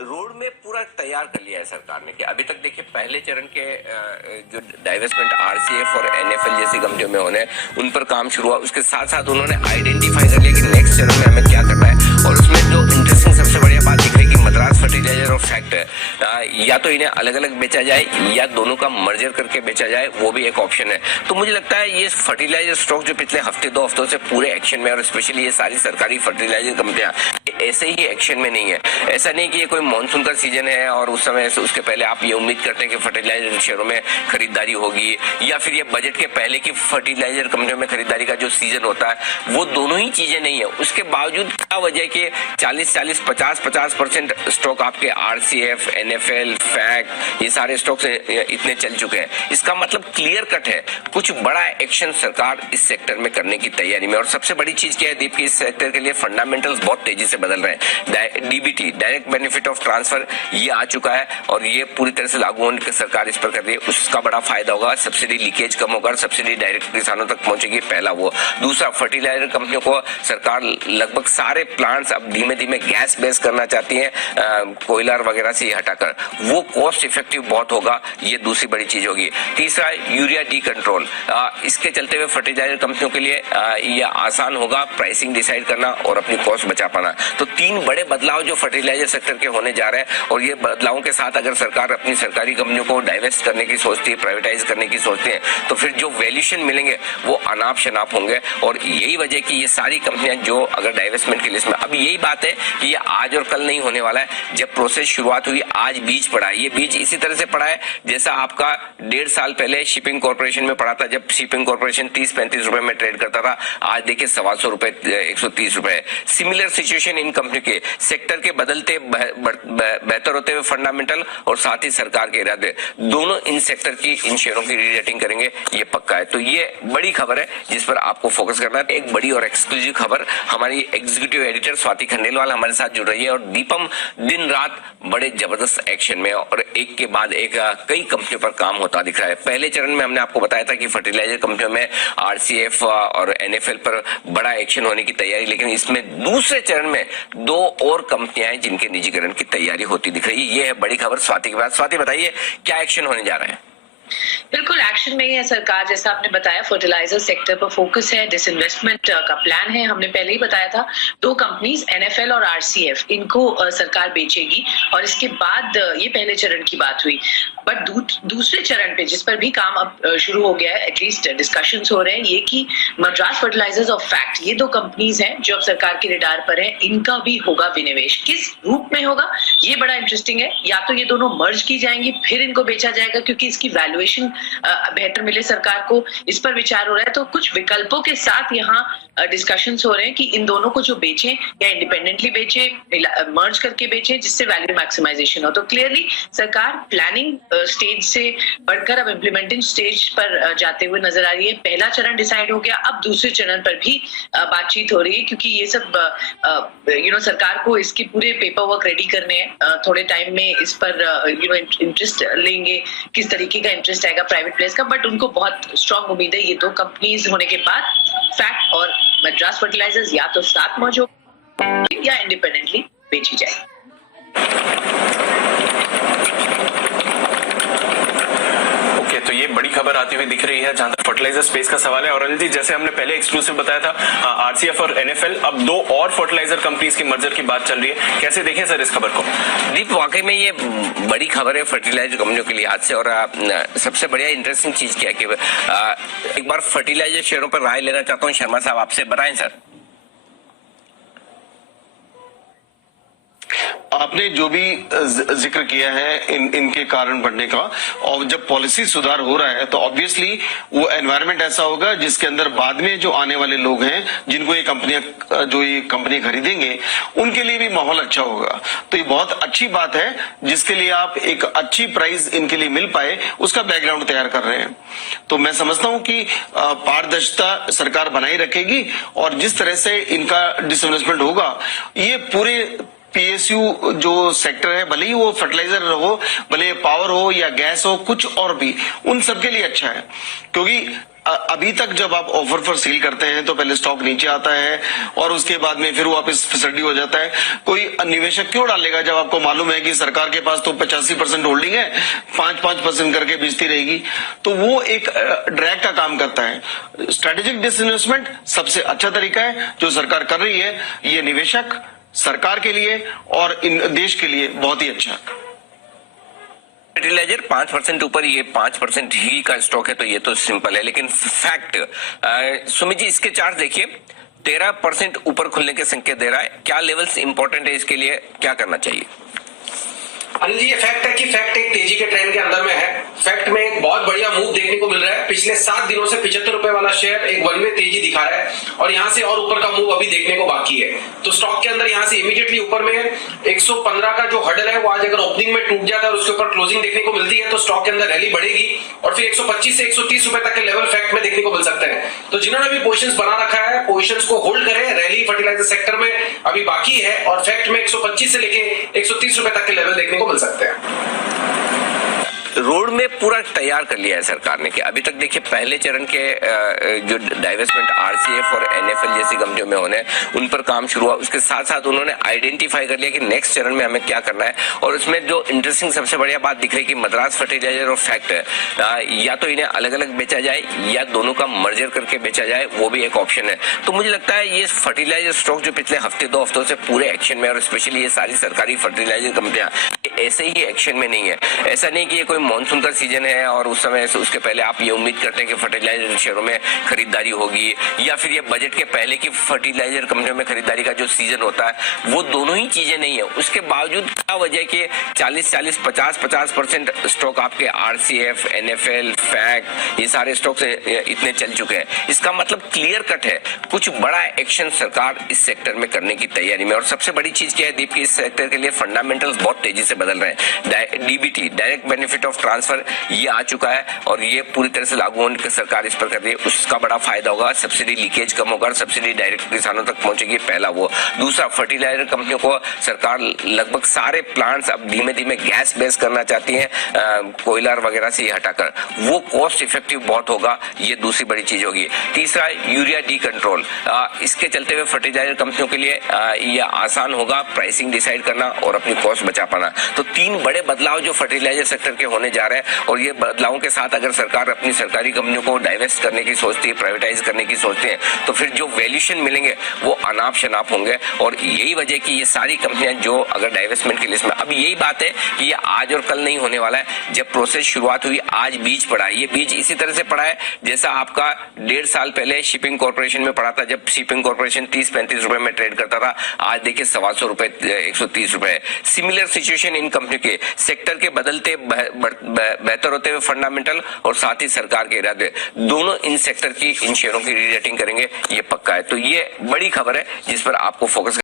Road में पूरा तैयार कर लिया है सरकार ने कि अभी तक देखिए पहले चरण के जो डाइवेस्टमेंट आरसीएफ और एनएफएल जैसी कंपनियों में होने उन पर काम शुरू हुआ। उसके साथ साथ उन्होंने आइडेंटिफाई कर लिया कि नेक्स्ट चरण में हमें क्या करना है। और उसमें जो इंटरेस्टिंग सबसे बढ़िया बात दिख रही है कि मद्रास फर्टिलाइजर और फैक्ट या तो इन्हें अलग अलग बेचा जाए या दोनों का मर्जर करके बेचा जाए, वो भी एक ऑप्शन है। तो मुझे लगता है ये फर्टिलाइजर स्टॉक जो पिछले हफ्ते 2 हफ्तों से पूरे एक्शन में और स्पेशली ये सारी सरकारी फर्टिलाइजर कंपनियां ऐसे ही एक्शन में नहीं है। ऐसा नहीं कि ये कोई मानसून का सीजन है और उस समय उसके पहले आप ये उम्मीद करते हैं कि फर्टिलाइजर शेयरों में खरीदारी होगी, या फिर ये बजट के पहले की फर्टिलाइजर कंपनियों में खरीदारी का जो सीजन होता है वो दोनों ही चीजें नहीं है। उसके बावजूद क्या वजह कि 40-40, 50-50% स्टॉक आपके आरसीएफ, एनएफएल, फैक्ट ये सारे स्टॉक्स इतने चल चुके हैं। इसका मतलब क्लियर कट है कुछ बड़ा एक्शन सरकार इस सेक्टर में करने की तैयारी में। और सबसे बड़ी चीज क्या है दीप की, इस सेक्टर के लिए फंडामेंटल्स बहुत तेजी से बदल रहे हैं। DBT, direct benefit of transfer, ये आ चुका है और ये पूरी तरह से लागू होने की सरकार इस पर कर रही है। उसका बड़ा फायदा होगा, सब्सिडी लीकेज कम होगा, सब्सिडी डायरेक्ट किसानों तक पहुंचेगी, पहला वो। दूसरा, फर्टिलाइजर कंपनियों को सरकार लगभग सारे प्लांट्स अब धीमे धीमे गैस बेस करना चाहती है, कोयला वगैरह से हटाकर, वो कॉस्ट इफेक्टिव बहुत होगा, ये दूसरी बड़ी चीज होगी। तीसरा, यूरिया डी कंट्रोल, इसके चलते हुए फर्टिलाइजर कंपनियों के लिए ये आसान होगा प्राइसिंग डिसाइड करना और अपनी कॉस्ट बचा पाना। तो 3 बड़े बदलाव जो फर्टिलाइजर सेक्टर के होने जा रहे हैं, और ये बदलावों के साथ अगर सरकार अपनी सरकारी कंपनियों को डाइवेस्ट करने की सोचती है, प्राइवेटाइज करने की सोचती है, तो फिर जो वैल्यूएशन मिलेंगे वो अनाप शनाप होंगे। और यही वजह कि ये सारी कंपनियां जो अगर डाइवेस्टमेंट की लिस्ट में, अब यही बात है कि ये आज और कल नहीं होने वाला है। जब प्रोसेस शुरुआत हुई आज बीज पड़ा है, ये बीज इसी तरह से पड़ा है जैसा आपका 1.5 साल पहले शिपिंग कॉर्पोरेशन में पड़ा था, जब शिपिंग कॉर्पोरेशन 30-35 रुपए में ट्रेड करता था, आज देखिए 125 रुपए, 130 रुपए। सिमिलर सिचुएशन इन कंपनी के सेक्टर के बदलते बेहतर होते हुए फंडामेंटल और साथ ही सरकार के इरादे दोनों इन सेक्टर की, इन शेयरों की री-रेटिंग करेंगे, ये पक्का है। तो ये बड़ी खबर है जिस पर आपको फोकस करना है। एक बड़ी और एक्सक्लूसिव खबर, हमारी एग्जीक्यूटिव एडिटर स्वाति खंडेलवाल हमारे साथ जुड़ रही है और दीपम दिन रात बड़े जबरदस्त एक्शन में और एक के बाद एक कई कंपनियों पर काम होता दिख रहा है। पहले चरण में हमने आपको बताया था कि फर्टिलाइजर कंपनियों में आरसीएफ और एनएफएल पर बड़ा एक्शन होने की तैयारी, लेकिन इसमें दूसरे चरण में 2 और कंपनियां हैं जिनके निजीकरण की तैयारी होती दिख रही है। ये है बड़ी खबर स्वाति के बाद। स्वाति बताइए क्या एक्शन होने जा रहा है? बिल्कुल एक्शन में ही है सरकार, जैसा आपने बताया फर्टिलाइजर सेक्टर पर फोकस है, डिसइन्वेस्टमेंट का प्लान है। हमने पहले ही बताया था 2 कंपनीज एनएफएल और आरसीएफ, इनको सरकार बेचेगी और इसके बाद ये पहले चरण की बात हुई। बट दूसरे चरण पे जिस पर भी काम अब शुरू हो गया है, एटलीस्ट डिस्कशंस हो रहे हैं, ये कि मद्रास फर्टिलाइजर्स और फैक्ट, ये 2 कंपनीज हैं जो अब सरकार के रडार पर है, इनका भी होगा विनिवेश। किस रूप में होगा ये बड़ा इंटरेस्टिंग है। या तो ये दोनों मर्ज की जाएंगी फिर इनको बेचा जाएगा क्योंकि इसकी वैल्यूएशन बेहतर मिले सरकार को, इस पर विचार हो रहा है। तो कुछ विकल्पों के साथ यहाँ डिस्कशंस हो रहे हैं कि इन दोनों को जो बेचें या इंडिपेंडेंटली बेचें, मर्ज करके बेचें, जिससे वैल्यू मैक्सिमाइजेशन हो। तो क्लियरली सरकार प्लानिंग स्टेज से बढ़कर अब इम्प्लीमेंटिंग स्टेज पर जाते हुए नजर आ रही है। पहला चरण डिसाइड हो गया, अब दूसरे चरण पर भी बातचीत हो रही है क्योंकि ये सब सरकार को इसके पूरे पेपर वर्क रेडी करने हैं। थोड़े टाइम में इस पर इंटरेस्ट लेंगे, किस तरीके का इंटरेस्ट आएगा प्राइवेट प्लेयर्स का, बट उनको बहुत स्ट्रांग उम्मीद है ये 2 कंपनीज होने के बाद फैक्ट और मद्रास फर्टिलाइजर्स या तो साथ मर्ज हो या इंडिपेंडेंटली बेची जाए। तो ये बड़ी खबर आती हुई दिख रही है जहां तक फर्टिलाइजर स्पेस का सवाल है। और अनिल जी, जैसे हमने पहले एक्सक्लूसिव बताया था आरसीएफ और एनएफएल, अब 2 और फर्टिलाइजर कंपनीज की मर्जर की बात चल रही है, कैसे देखें सर इस खबर को? दीप, वाकई में ये बड़ी खबर है फर्टिलाइजर कंपनियों के लिहाज से। और सबसे बढ़िया इंटरेस्टिंग चीज क्या है कि एक बार फर्टिलाइजर शेयरों पर राय लेना चाहता हूँ शर्मा साहब आपसे, बताएं सर। आपने जो भी जिक्र किया है इनके कारण बढ़ने का, और जब पॉलिसी सुधार हो रहा है तो ऑब्वियसली वो एनवायरनमेंट ऐसा होगा जिसके अंदर बाद में जो आने वाले लोग हैं जिनको ये कंपनी खरीदेंगे उनके लिए भी माहौल अच्छा होगा। तो ये बहुत अच्छी बात है जिसके लिए आप एक अच्छी प्राइस इनके लिए मिल पाए, उसका बैकग्राउंड तैयार कर रहे हैं। तो मैं समझता हूं कि पारदर्शिता सरकार बनाई रखेगी और जिस तरह से इनका डिसइन्वेस्टमेंट होगा, ये पूरे पीएसयू जो सेक्टर है, भले ही वो फर्टिलाइजर हो, भले पावर हो या गैस हो, कुछ और भी, उन सबके लिए अच्छा है। क्योंकि अभी तक जब आप ऑफर फॉर सेल करते हैं तो पहले स्टॉक नीचे आता है और उसके बाद में फिर वापस फिसड्डी हो जाता है। कोई निवेशक क्यों डालेगा जब आपको मालूम है कि सरकार के पास तो 85% होल्डिंग है, 5% करके बेचती रहेगी, तो वो एक ड्रैग का काम करता है। स्ट्रेटेजिक डिसइन्वेस्टमेंट सबसे अच्छा तरीका है जो सरकार कर रही है। ये निवेशक, सरकार के लिए और इन देश के लिए बहुत ही अच्छा है। फर्टिलाइजर 5% ऊपर, ये 5% ही का स्टॉक है, तो ये तो सिंपल है। लेकिन फैक्ट सुमित जी, इसके चार्ट देखिए, 13% ऊपर खुलने के संकेत दे रहा है। क्या लेवल्स इंपॉर्टेंट है इसके लिए, क्या करना चाहिए? अनिल जी, ये फैक्ट है कि फैक्ट एक तेजी के ट्रेंड के अंदर में है। फैक्ट में एक बहुत बढ़िया मूव देखने को मिल रहा है। पिछले 7 दिनों से 75 रुपए वाला शेयर एक वन वे तेजी दिखा रहा है और यहाँ से और ऊपर का मूव अभी देखने को बाकी है। तो स्टॉक के अंदर यहाँ से इमीडिएटली ऊपर में 115 का जो हर्डल है वो आज अगर ओपनिंग में टूट जाता है और उसके ऊपर क्लोजिंग देखने को मिलती है तो स्टॉक के अंदर रैली बढ़ेगी और फिर 125 से 130 रुपए तक के लेवल फैक्ट में देखने को मिल सकते हैं। तो जिन्होंने भी पोजीशंस बना रखा है, पोजीशंस को होल्ड करें। रैली फर्टिलाइजर सेक्टर में अभी बाकी है और फैक्ट में 125 से लेके 130 रुपए तक के लेवल देखने को मिल सकते हैं। रोड में पूरा तैयार कर लिया है सरकार ने कि अभी तक देखिए पहले चरण के जो डाइवेस्टमेंट आरसीएफ और एनएफएल जैसी कंपनियों में होने, उन पर काम शुरू हुआ। उसके साथ साथ उन्होंने आइडेंटिफाई कर लिया कि नेक्स्ट चरण में हमें क्या करना है। और उसमें जो इंटरेस्टिंग सबसे बढ़िया बात दिख रही है कि मद्रास फर्टिलाइजर और फैक्ट या तो इन्हें अलग अलग बेचा जाए या दोनों का मर्जर करके बेचा जाए, वो भी एक ऑप्शन है। तो मुझे लगता है ये फर्टिलाइजर स्टॉक जो पिछले हफ्ते 2 हफ्तों से पूरे एक्शन में, और स्पेशली ये सारी सरकारी फर्टिलाइजर कंपनियां ऐसे ही एक्शन में नहीं है। ऐसा नहीं कि ये कोई मॉनसून का सीजन है और उस समय उसके पहले आप ये उम्मीद करते हैं कि फर्टिलाइजर शेयरों में खरीदारी होगी, या फिर ये बजट के पहले की फर्टिलाइजर कंपनियों में खरीदारी का जो सीजन होता है, वो दोनों ही चीजें नहीं है। उसके बावजूद क्या वजह कि 40-40, 50% स्टॉक आपके आरसीएफ, एनएफएल, फैक्ट, ये सारे स्टॉक इतने चल चुके हैं। इसका मतलब क्लियर कट है कुछ बड़ा एक्शन सरकार इस सेक्टर में करने की तैयारी में। और सबसे बड़ी चीज क्या है दीप, की इस सेक्टर के लिए फंडामेंटल्स बहुत तेजी से बदल रहे हैं। DBT, direct benefit of transfer, ये आ चुका है और ये पूरी तरह से लागू होने की सरकार इस पर कर रही है। उसका बड़ा फायदा होगा, सब्सिडी लीकेज कम होगा, सब्सिडी डायरेक्ट किसानों तक पहुंचेगी, पहला वो। दूसरा, फर्टिलाइजर कंपनियों को सरकार लगभग सारे प्लांट्स अब धीमे धीमे गैस बेस करना चाहती है, कोयला वगैरह से हटाकर, वो कॉस्ट इफेक्टिव बहुत होगा, ये दूसरी बड़ी चीज होगी। तीसरा, यूरिया डी कंट्रोल, इसके चलते हुए फर्टिलाइजर कंपनियों के लिए ये आसान होगा प्राइसिंग डिसाइड करना और अपनी कॉस्ट बचा पाना। तो 3 बड़े बदलाव जो फर्टिलाइजर सेक्टर के होने जा रहे हैं, और ये बदलावों के साथ अगर सरकार अपनी सरकारी कंपनियों को डाइवेस्ट करने की सोचती है, प्राइवेटाइज करने की सोचती है, तो फिर जो वैल्यूएशन मिलेंगे वो अनाप शनाप होंगे। और यही वजह कि ये सारी कंपनियां जो अगर डाइवेस्टमेंट की लिस्ट में, अब यही बात है कि ये आज और कल नहीं होने वाला है। जब प्रोसेस शुरुआत हुई, आज बीज पड़ा है। ये बीज इसी तरह से पड़ा है जैसा आपका 1.5 साल पहले शिपिंग कॉर्पोरेशन में पड़ा था, जब शिपिंग कॉर्पोरेशन 30-35 रुपए में ट्रेड करता था, आज देखिए 125 रुपए, 130 रुपए। सिमिलर सिचुएशन इन कंपनी के सेक्टर के बदलते बेहतर होते हुए फंडामेंटल और साथ ही सरकार के इरादे, दोनों इन सेक्टर की, इन शेयरों की री रेटिंग करेंगे, ये पक्का है। तो ये बड़ी खबर है जिस पर आपको फोकस